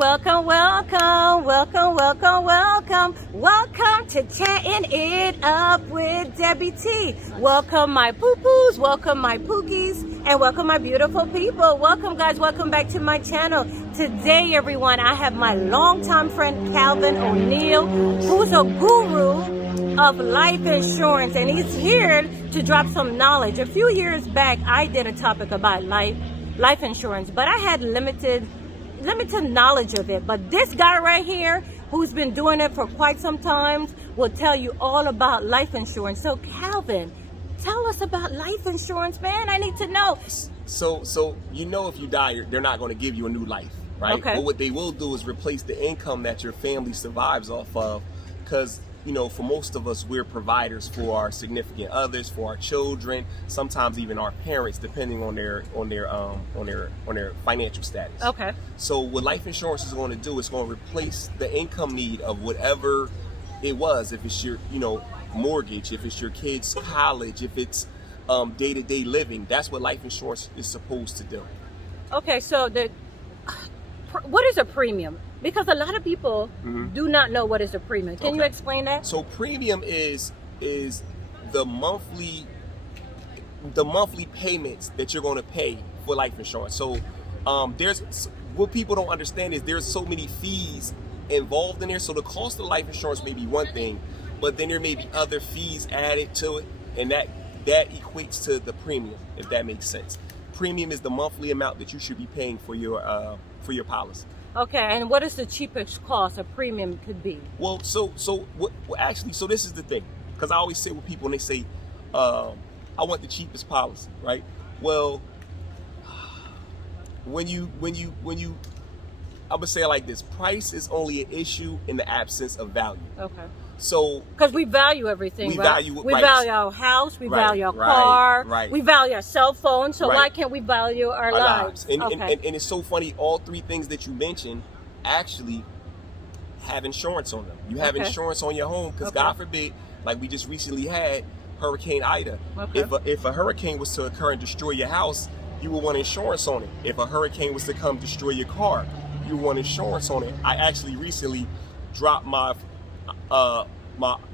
welcome, welcome, welcome, welcome, welcome, welcome to Chatting It Up with Debbie T. Welcome my poo-poos, welcome my pookies, and welcome my beautiful people. Welcome guys, welcome back to my channel. Today everyone, I have my longtime friend Calvin O'Neill, who's a guru of life insurance, and he's here to drop some knowledge. A few years back, I did a topic about life insurance, but I had limited knowledge of it. But this guy right here, who's been doing it for quite some time, will tell you all about life insurance. So Calvin, tell us about life insurance, man. I need to know. So you know, if you die, they're not going to give you a new life, right? Okay. But what they will do is replace the income that your family survives off of, because you know, for most of us, we're providers for our significant others, for our children, sometimes even our parents, depending on their financial status. Okay. So what life insurance is going to do is going to replace the income need of whatever it was. If it's your, mortgage, if it's your kids' college, if it's day-to-day living, that's what life insurance is supposed to do. Okay, so what is a premium? Because a lot of people do not know what is a premium. Can you explain that? So premium is the monthly payments that you're going to pay for life insurance. So there's what people don't understand is there's so many fees involved in there. So the cost of life insurance may be one thing, but then there may be other fees added to it, and that equates to the premium, if that makes sense. Premium is the monthly amount that you should be paying for your policy. Okay, and what is the cheapest cost a premium could be? Well, so this is the thing, because I always say with people, and they say, I want the cheapest policy, right? Well, when you, I would say it like this: price is only an issue in the absence of value. Okay. So, because we value everything, we right? value our house, we value our car, we value our cell phone. So why can't we value our lives? And it's so funny. All three things that you mentioned actually have insurance on them. You have insurance on your home because God forbid, like we just recently had Hurricane Ida. If a hurricane was to occur and destroy your house, you would want insurance on it. If a hurricane was to come destroy your car, you would want insurance on it. I actually recently dropped my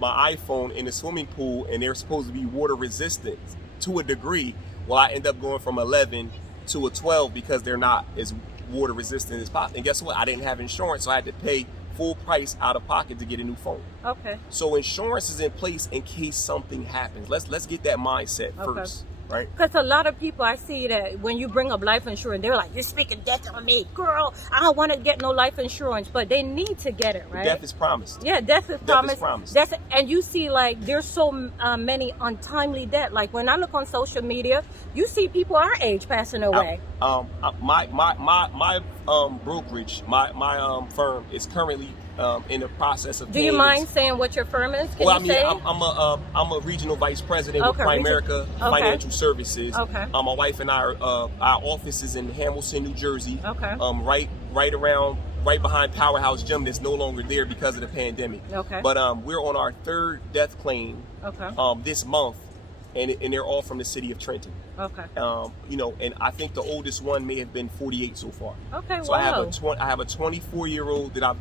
iPhone in the swimming pool, and they're supposed to be water resistant to a degree. Well, I end up going from 11 to a 12 because they're not as water resistant as possible. And guess what? I didn't have insurance, so I had to pay full price out of pocket to get a new phone. Okay. So insurance is in place in case something happens. Let's get that mindset first. Right? Because a lot of people, I see that when you bring up life insurance, they're like, you're speaking death on me. Girl, I don't want to get no life insurance. But they need to get it, right? Death is promised. Yeah, death is promised. And you see, like, there's so many untimely death. Like, when I look on social media, you see people our age passing away. My brokerage, my firm is currently in the process of. Do you mind saying what your firm is? I'm a regional vice president with Primerica Financial Services. Okay. My wife and I are our office is in Hamilton, New Jersey. Okay. Right behind Powerhouse Gym that's no longer there because of the pandemic. Okay. But we're on our third death claim. Okay. This month, and they're all from the city of Trenton. Okay. And I think the oldest one may have been 48 so far. Okay. So wow. I have a 24-year-old that I've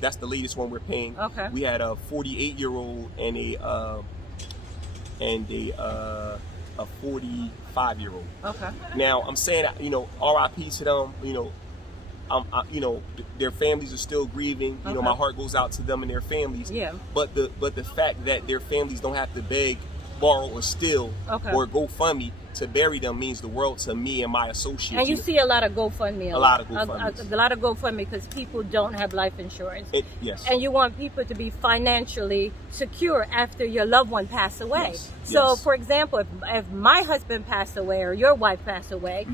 that's the latest one we're paying. Okay. We had a 48-year-old and a 45-year-old. Okay. Now I'm saying, RIP to them. Their families are still grieving. My heart goes out to them and their families. Yeah. But the fact that their families don't have to beg, borrow, or steal or GoFundMe to bury them means the world to me and my associates. And you see a lot of GoFundMe. A lot of GoFundMe because people don't have life insurance. Yes. And you want people to be financially secure after your loved one passed away. Yes. So, for example, if my husband passed away or your wife passed away,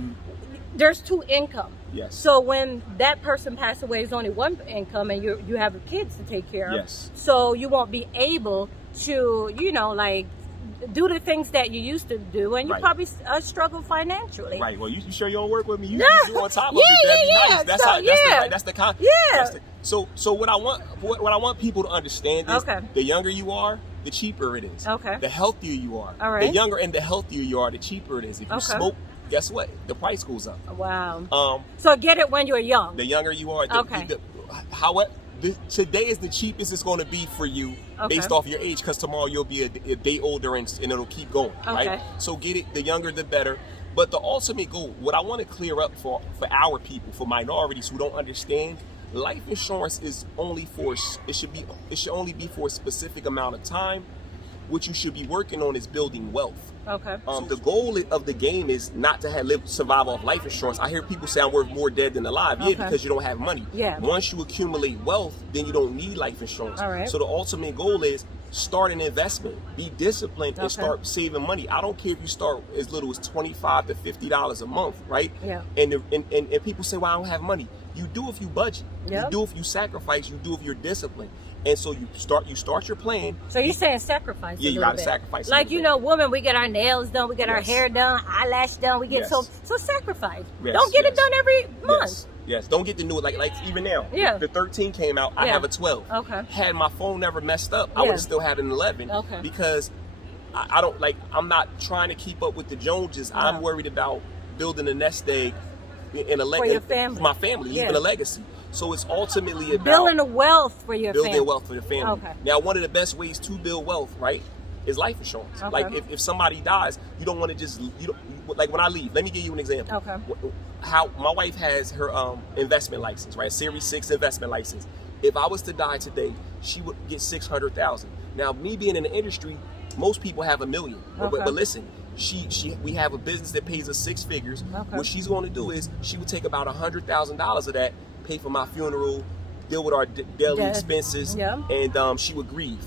there's two income. Yes. So when that person passed away, it's only one income, and you have kids to take care of. Yes. So you won't be able to, do the things that you used to do, and you probably struggle financially. Right. Well, you sure you don't work with me? You on top of it. That's the kind. Yeah. So what I want people to understand is the younger you are, the cheaper it is. Okay. The healthier you are. All right. The younger and the healthier you are, the cheaper it is. If you smoke, guess what? The price goes up. Wow. So get it when you're young. The younger you are, however, today is the cheapest it's going to be for you based off your age, because tomorrow you'll be a day older and it'll keep going, right? So get it, the younger the better. But the ultimate goal, what I want to clear up for our people, for minorities who don't understand, life insurance is only for, it should only be for a specific amount of time. What you should be working on is building wealth. The goal of the game is not to survive off life insurance. I hear people say I'm worth more dead than alive. Yeah, because you don't have money. Once you accumulate wealth, then you don't need life insurance. So the ultimate goal is start an investment, be disciplined, and start saving money. I don't care if you start as little as $25 to $50 a month, right? And people say, well, I don't have money. You do if you budget. You do if you sacrifice. You do if you're disciplined. And so you start your plan. So you're saying sacrifice? Yeah, you gotta sacrifice. Like, women, we get our nails done, we get our hair done, eyelash done, we get so sacrifice. Don't get it done every month. Yes, don't get to do it like even now. The 13 came out. I have a 12. Had my phone never messed up, I would have still had an 11. Because I don't I'm not trying to keep up with the Joneses. I'm worried about building a nest egg in a legacy for my family, leaving a legacy. So it's ultimately about building a wealth for your family. Building wealth for your family. Now, one of the best ways to build wealth, right, is life insurance. Like if somebody dies, you don't want to just like when I leave. Let me give you an example. How my wife has her investment license, right? Series 6 investment license. If I was to die today, she would get $600,000. Now, me being in the industry, most people have $1 million. But listen, we have a business that pays us 6 figures. What she's going to do is she would take about $100,000 of that, pay for my funeral, deal with our daily expenses, and she would grieve.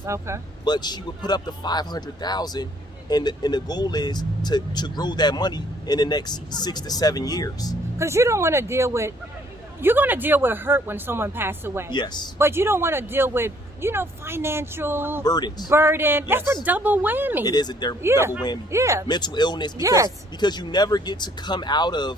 But she would put up the $500,000, and the goal is to grow that money in the next 6 to 7 years. Because you don't want to deal with, you're going to deal with hurt when someone passes away. Yes. But you don't want to deal with, financial burden. Yes. That's a double whammy. It is a double whammy. Mental illness, because you never get to come out of,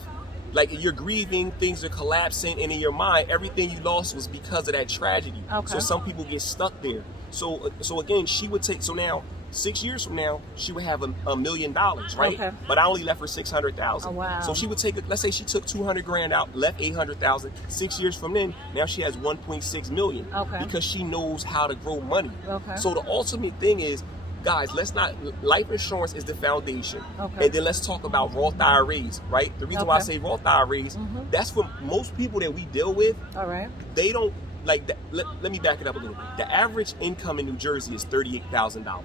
like, you're grieving, things are collapsing, and in your mind, everything you lost was because of that tragedy. So some people get stuck there. So again, she would take, so now 6 years from now, she would have $1 million, right? But I only left her $600,000. Wow. So she would take, let's say she took $200,000 out, left $800,000. 6 years from then, now she has $1.6 million because she knows how to grow money. So the ultimate thing is, guys, life insurance is the foundation. And then let's talk about Roth IRAs, right? The reason why I say Roth IRAs, that's for most people that we deal with. They don't, like, let me back it up a little bit. The average income in New Jersey is $38,000.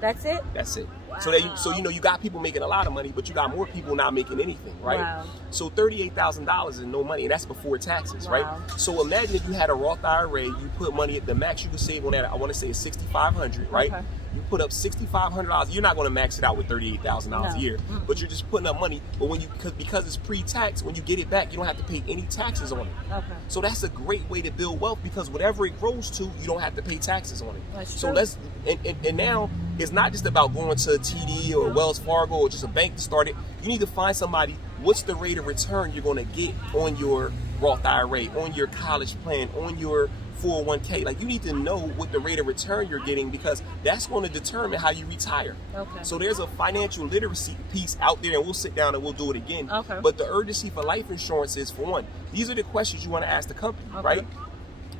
That's it? That's it. Wow. So you got people making a lot of money, but you got more people not making anything, right? Wow. So $38,000 is no money, and that's before taxes, right? So imagine if you had a Roth IRA, you put money at the max you could save on that. I want to say it's $6,500, right? You put up $6,500. You're not going to max it out with $38,000 a year, but you're just putting up money. But because it's pre-tax, when you get it back, you don't have to pay any taxes on it. So that's a great way to build wealth, because whatever it grows to, you don't have to pay taxes on it. That's so true. And now it's not just about going to a TD or Wells Fargo or just a bank to start it. You need to find somebody. What's the rate of return you're going to get on your Roth IRA, on your college plan, on your 401k? Like, you need to know what the rate of return you're getting, because that's going to determine how you retire. So there's a financial literacy piece out there, and we'll sit down and we'll do it again. But the urgency for life insurance is, for one, these are the questions you want to ask the company, right?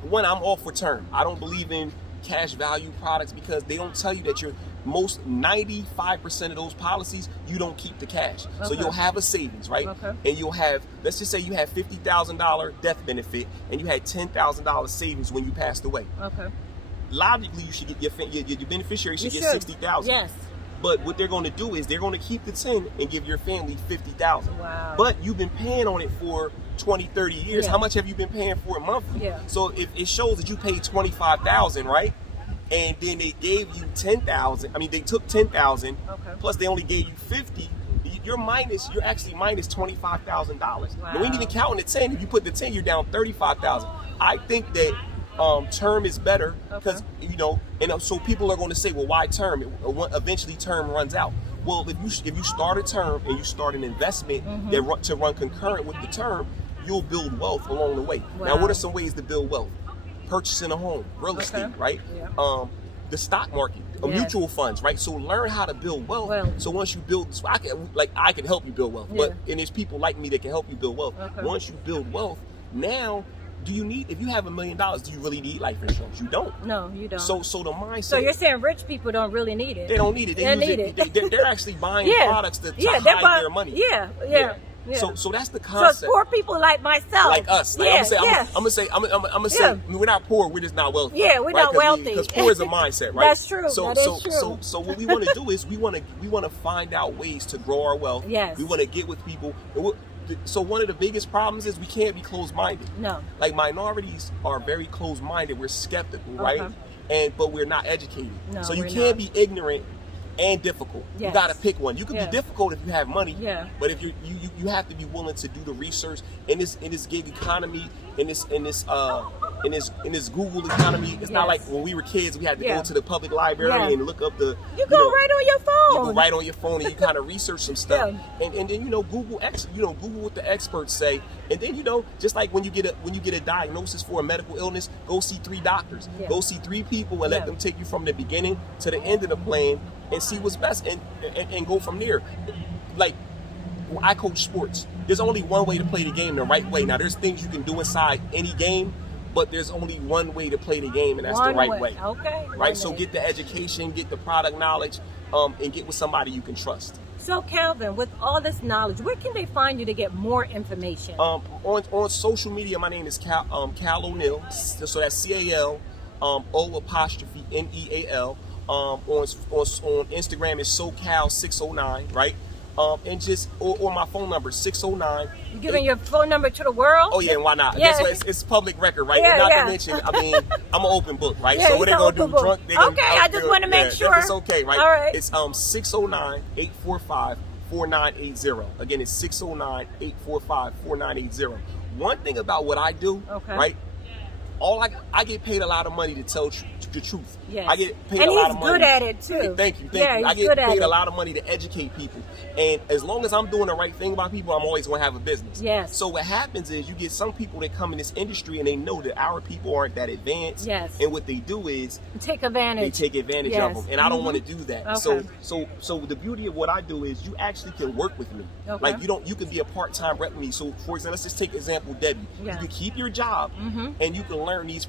One, I'm all for term. I don't believe in cash value products, because they don't tell you that you're 95% of those policies, you don't keep the cash. So you'll have a savings, right? And you'll have, let's just say you have $50,000 death benefit and you had $10,000 savings when you passed away. Logically, you should get your beneficiary should get $60,000. Yes. But what they're going to do is they're going to keep the 10 and give your family $50,000. Wow. But you've been paying on it for 20, 30 years. How much have you been paying for it monthly? So if it shows that you paid $25,000, right? And then they gave you $10,000. I mean, they took $10,000. Plus they only gave you $50,000. You're actually minus $25,000. Wow. Now, we ain't even counting the 10. If you put the 10, you're down $35,000. I think that term is better, because so people are going to say, well, why term? Eventually term runs out. Well, if you start a term and you start an investment to run concurrent with the term, you'll build wealth along the way. Now, what are some ways to build wealth? Purchasing a home, real estate, right? the stock market, mutual funds, right? So learn how to build wealth. So once you build, so I can help you build wealth, and there's people like me that can help you build wealth. Once you build wealth, now, if you have $1 million, do you really need life insurance? You don't. No, you don't. So the mindset. So you're saying rich people don't really need it? They don't need it. They're actually buying products to hide their money. Yeah. So that's the concept. So poor people like myself, like us. Like I'm gonna say, we're not poor. We're just not wealthy. Yeah, we're not wealthy. Because poor is a mindset, right? That's true. That is true. So what we want to do is we want to find out ways to grow our wealth. Yes. We want to get with people. So one of the biggest problems is we can't be closed-minded. No. Like minorities are very closed-minded. We're skeptical, right? But we're not educated. No, so you can't be ignorant and difficult. Yes. You got to pick one. You can be difficult if you have money. Yeah. But if you have to be willing to do the research in this gig economy, in this Google economy. It's not like when we were kids we had to go to the public library and look up the. You go right on your phone. You go right on your phone and you kind of research some stuff. And then Google what the experts say. And then just like when you get a diagnosis for a medical illness, go see 3 doctors. Go see 3 people and let them take you from the beginning to the end of the plan and see what's best and go from there. Like I coach sports. There's only one way to play the game the right way. Now there's things you can do inside any game, but there's only one way to play the game, and that's the right way. Okay. Right. So get the education, get the product knowledge, and get with somebody you can trust. So Calvin, with all this knowledge, where can they find you to get more information? On social media, my name is Cal O'Neal. So that's CAL O''Neal. On Instagram is SoCal609, right? And just or my phone number 609. You giving your phone number to the world? Oh yeah, and why not? Yeah. It's public record, right? And not to mention, I mean, I'm an open book, right? So what they gonna do? Drunk? I just want to make sure it's okay, right? All right. It's 609-845-4980. Again, it's 609-845-4980. One thing about what I do, right? I get paid a lot of money to tell the truth. Yes. I get paid a lot of money. And he's good at it too. Thank you. I get paid a lot of money to educate people. And as long as I'm doing the right thing by people, I'm always going to have a business. Yes. So what happens is you get some people that come in this industry and they know that our people aren't that advanced. Yes. And what they do is take advantage. They take advantage of them. And I don't want to do that. Okay. So the beauty of what I do is you actually can work with me. Okay. Like you can be a part-time rep with me. So for example, let's just take example Debbie. Yeah. You can keep your job and you can learn these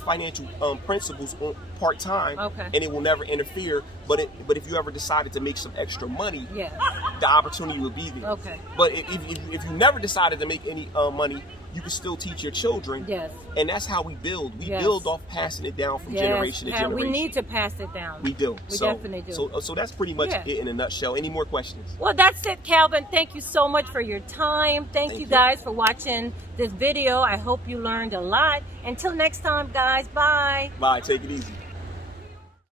financial principles part-time, and it will never interfere. But if you ever decided to make some extra money, the opportunity will be there. Okay. But if you never decided to make any money, you can still teach your children. Yes. And that's how we build. We build off passing it down from generation to generation. We need to pass it down. We do. We definitely do. So that's pretty much it in a nutshell. Any more questions? Well, that's it, Calvin. Thank you so much for your time. Thank you guys for watching this video. I hope you learned a lot. Until next time, guys. Bye. Bye. Take it easy.